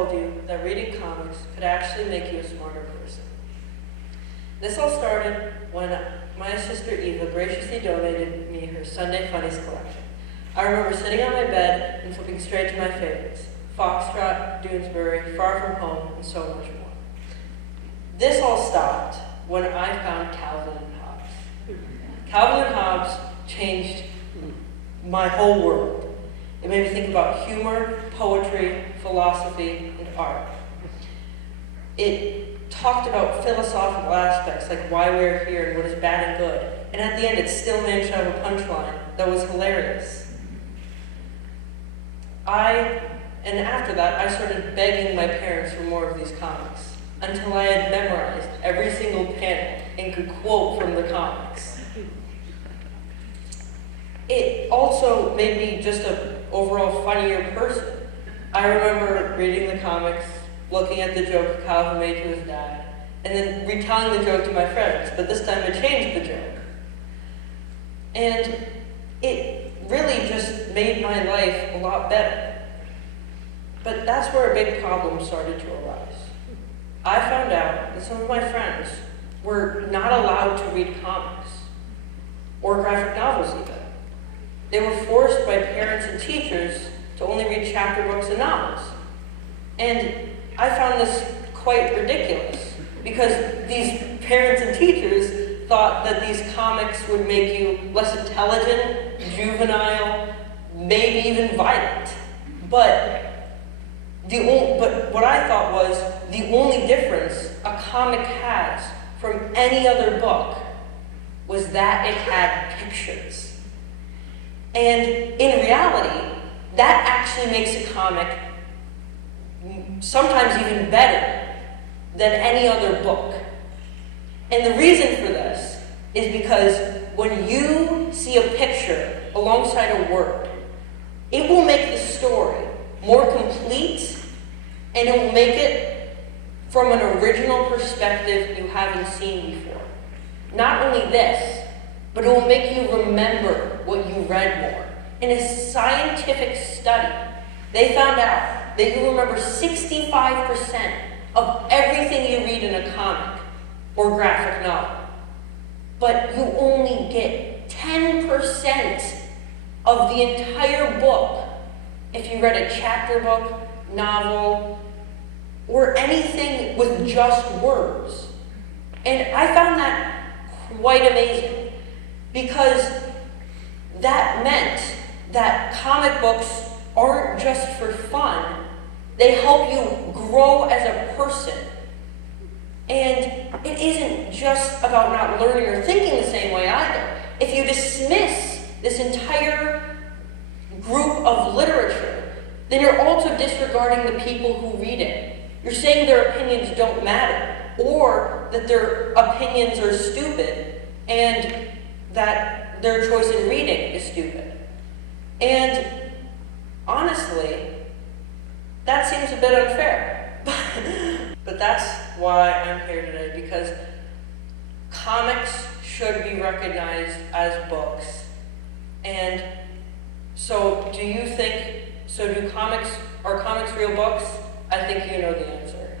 told you that reading comics could actually make you a smarter person. This all started when my sister Eva graciously donated me her Sunday Funnies collection. I remember sitting on my bed and flipping straight to my favorites: Foxtrot, Doonesbury, Far From Home, and so much more. This all stopped when I found Calvin and Hobbes. Calvin and Hobbes changed my whole world. It made me think about humor, poetry, philosophy, and art. It talked about philosophical aspects like why we're here and what is bad and good. And at the end, it still managed to have a punchline that was hilarious. And after that, I started begging my parents for more of these comics until I had memorized every single panel and could quote from the comics. It also made me just an overall funnier person. I remember reading the comics, looking at the joke Calvin made to his dad, and then retelling the joke to my friends, but this time I changed the joke. And it really just made my life a lot better. But that's where a big problem started to arise. I found out that some of my friends were not allowed to read comics, or graphic novels even. They were forced by parents and teachers to only read chapter books and novels. And I found this quite ridiculous, because these parents and teachers thought that these comics would make you less intelligent, juvenile, maybe even violent. But what I thought was the only difference a comic has from any other book was that it had pictures. And in reality, that actually makes a comic sometimes even better than any other book. And the reason for this is because when you see a picture alongside a word, it will make the story more complete, and it will make it from an original perspective you haven't seen before. Not only this, but it will make you remember what you read more. In a scientific study, they found out that you remember 65% of everything you read in a comic or graphic novel, but you only get 10% of the entire book if you read a chapter book, novel, or anything with just words. And I found that quite amazing, because that meant that comic books aren't just for fun, they help you grow as a person. And it isn't just about not learning or thinking the same way either. If you dismiss this entire group of literature, then you're also disregarding the people who read it. You're saying their opinions don't matter, or that their opinions are stupid, and that their choice in reading is stupid. And honestly, that seems a bit unfair. But that's why I'm here today, because comics should be recognized as books. And so are comics real books? I think you know the answer.